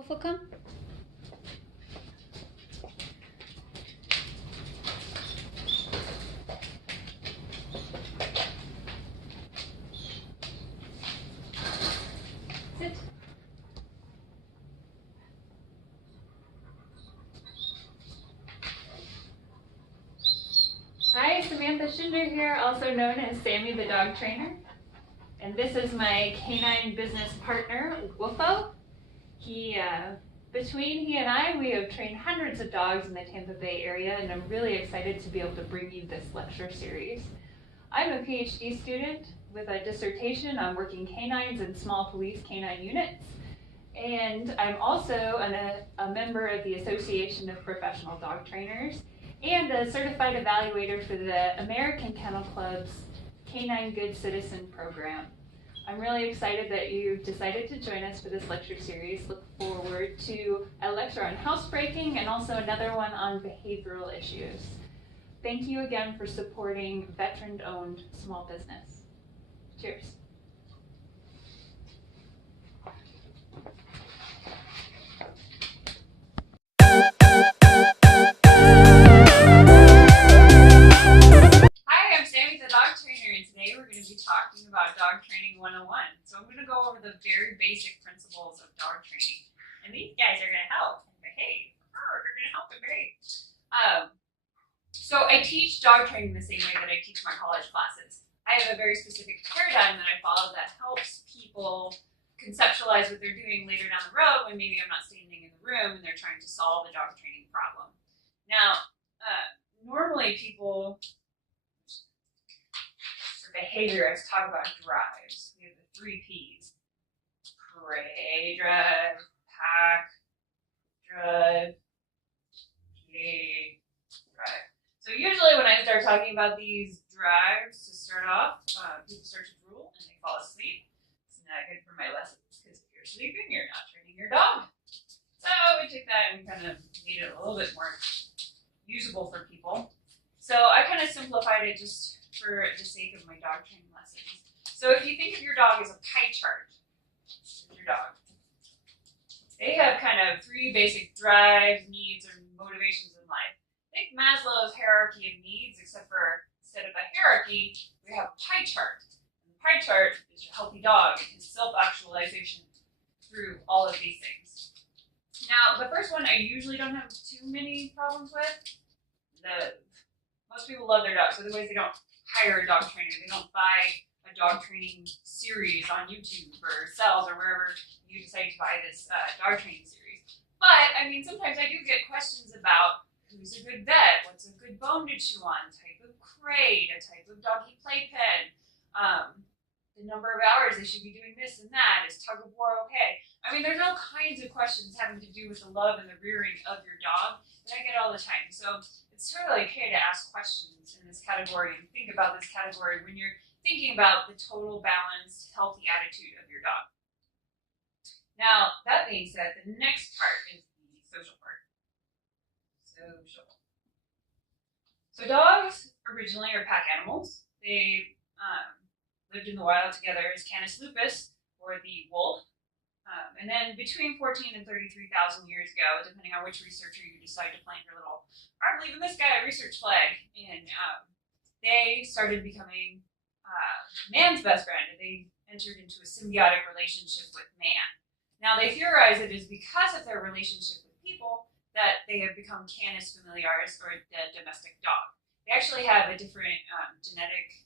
Wolf will come. Sit. Hi, Samantha Schinder here, also known as Sammy the dog trainer. And this is my canine business partner, Woofo. Between he and I, we have trained hundreds of dogs in the Tampa Bay area, and I'm really excited to be able to bring you this lecture series. I'm a PhD student with a dissertation on working canines in small police canine units, and I'm also a member of the Association of Professional Dog Trainers and a certified evaluator for the American Kennel Club's Canine Good Citizen program. I'm really excited that you've decided to join us for this lecture series. Look forward to a lecture on housebreaking and also another one on behavioral issues. Thank you again for supporting veteran-owned small business. Cheers. Hi, I'm Sammy the dog trainer, and today we're going to be talking about Dog Training 101. So I'm going to go over the very basic principles of dog training. And these guys are going to help and behave. They're going to help and behave. So I teach dog training the same way that I teach my college classes. I have a very specific paradigm that I follow that helps people conceptualize what they're doing later down the road when maybe I'm not standing in the room and they're trying to solve a dog training problem. Now, normally people, for behaviorists, talk about drives. We have the 3 Ps. Pray drive, pack drive, play drive. So usually when I start talking about these drives to start off, people start to drool and they fall asleep. It's not good for my lessons because if you're sleeping, you're not training your dog. So we took that and kind of made it a little bit more usable for people. So I kind of simplified it just for the sake of my dog training lessons. So if you think of your dog as a pie chart, this is your dog. They have kind of 3 basic drives, needs, or motivations in life. Think Maslow's hierarchy of needs, except for instead of a hierarchy, we have a pie chart. And the pie chart is your healthy dog and self-actualization through all of these things. Now, the first one I usually don't have too many problems with. Most people love their dogs, so otherwise they don't hire a dog trainer. They don't buy a dog training series on YouTube or Cells or wherever you decide to buy this dog training series. But, I mean, sometimes I do get questions about who's a good vet, what's a good bone to chew on, type of crate, a type of doggy playpen, the number of hours they should be doing this and that, is tug of war okay? I mean, there's all kinds of questions having to do with the love and the rearing of your dog that I get all the time. So it's totally okay to ask questions in this category and think about this category when you're thinking about the total balanced, healthy attitude of your dog. Now, that being said, the next part is the social part. So dogs originally are pack animals. They lived in the wild together as Canis lupus, or the wolf. And then between 14 and 33,000 years ago, depending on which researcher you decide to plant your little, I believe in this guy, research flag, and they started becoming man's best friend, and they entered into a symbiotic relationship with man. Now they theorize it is because of their relationship with people that they have become Canis familiaris, or the domestic dog. They actually have a different genetic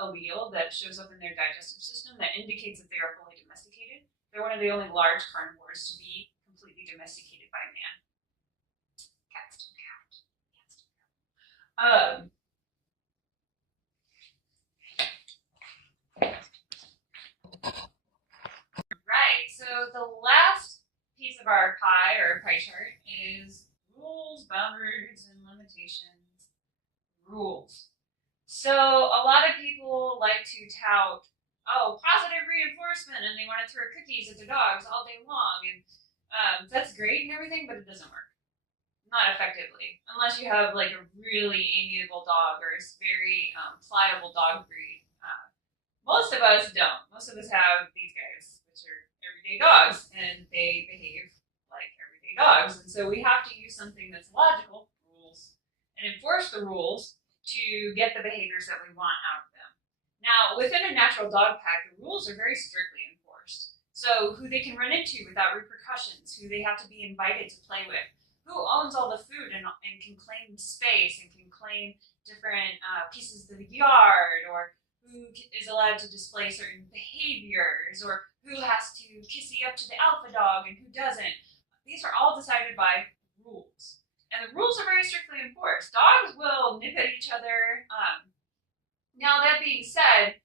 allele that shows up in their digestive system that indicates that they are fully domesticated. They're one of the only large carnivores to be completely domesticated by man. Cats don't count. Cats don't count. Right, so the last piece of our pie, or pie chart, is rules, boundaries, and limitations. Rules. So a lot of people like to tout, positive reinforcement, and they want to throw cookies at their dogs all day long, and that's great and everything, but it doesn't work. Not effectively, unless you have like a really amiable dog or a very pliable dog breed. Most of us don't. Most of us have these guys, which are everyday dogs, and they behave like dogs. And so we have to use something that's logical, rules, and enforce the rules to get the behaviors that we want out of them. Now, within a natural dog pack, the rules are very strictly enforced. So who they can run into without repercussions, who they have to be invited to play with, who owns all the food and can claim space and can claim different pieces of the yard, or who is allowed to display certain behaviors, or who has to kissy up to the alpha dog and who doesn't. These are all decided by rules. And the rules are very strictly enforced. Dogs will nip at each other. Now, that being said,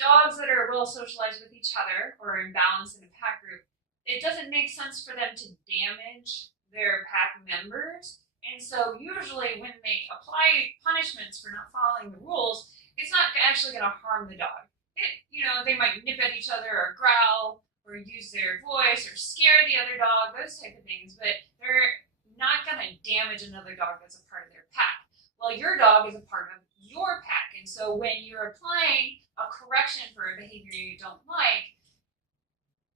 dogs that are well socialized with each other or in balance in a pack group, it doesn't make sense for them to damage their pack members. And so usually when they apply punishments for not following the rules, it's not actually going to harm the dog. They might nip at each other or growl or use their voice or scare the other dog, those type of things, but they're not going to damage another dog that's a part of their pack. Well, your dog is a part of your pack, and so when you're applying a correction for a behavior you don't like,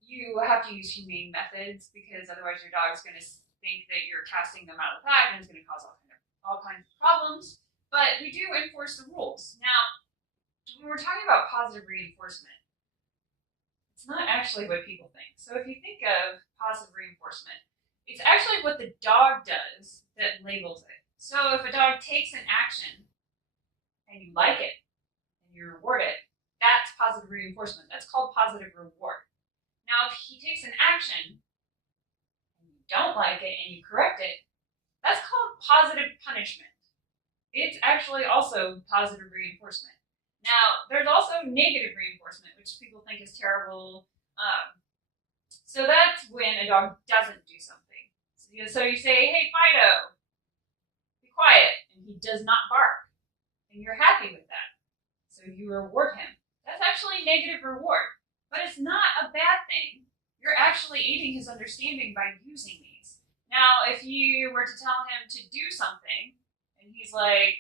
you have to use humane methods, because otherwise your dog's going to think that you're casting them out of the pack, and it's going to cause all kinds of problems. But we do enforce the rules. Now, when we're talking about positive reinforcement, it's not actually what people think. So if you think of positive reinforcement, it's actually what the dog does that labels it. So if a dog takes an action and you like it and you reward it, that's positive reinforcement. That's called positive reward. Now, if he takes an action and you don't like it and you correct it, that's called positive punishment. It's actually also positive reinforcement. Now, there's also negative reinforcement, which people think is terrible. So that's when a dog doesn't do something. So you say, hey, Fido, be quiet, and he does not bark, and you're happy with that. So you reward him. That's actually negative reward, but it's not a bad thing. You're actually aiding his understanding by using these. Now, if you were to tell him to do something, and he's like,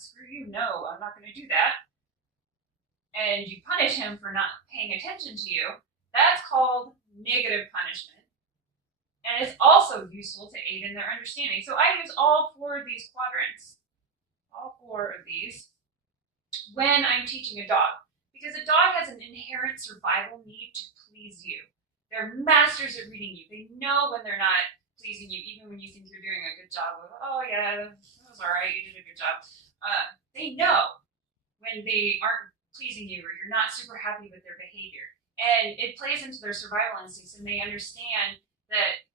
screw you, no, I'm not going to do that, and you punish him for not paying attention to you, that's called negative punishment. And it's also useful to aid in their understanding. So I use all four of these quadrants, all four of these, when I'm teaching a dog. Because a dog has an inherent survival need to please you. They're masters at reading you. They know when they're not pleasing you, even when you think you're doing a good job of, oh yeah, that was all right, you did a good job. They know when they aren't pleasing you or you're not super happy with their behavior. And it plays into their survival instincts, and they understand that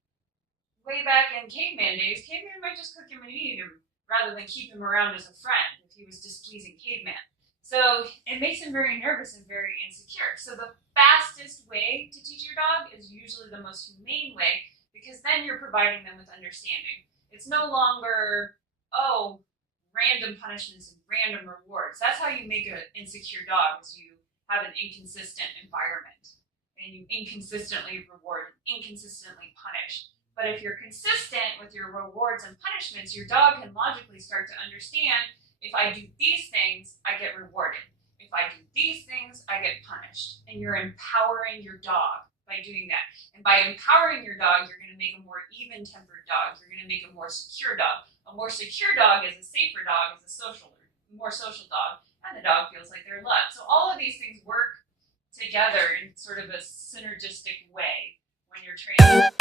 way back in caveman days, caveman might just cook him and eat him rather than keep him around as a friend if he was displeasing caveman. So it makes him very nervous and very insecure. So the fastest way to teach your dog is usually the most humane way, because then you're providing them with understanding. It's no longer, oh, random punishments and random rewards. That's how you make an insecure dog, is you have an inconsistent environment and you inconsistently reward, inconsistently punish. But if you're consistent with your rewards and punishments, your dog can logically start to understand, if I do these things, I get rewarded. If I do these things, I get punished. And you're empowering your dog by doing that. And by empowering your dog, you're going to make a more even-tempered dog. You're going to make a more secure dog. A more secure dog is a safer dog, is a more social dog. And the dog feels like they're loved. So all of these things work together in sort of a synergistic way when you're training.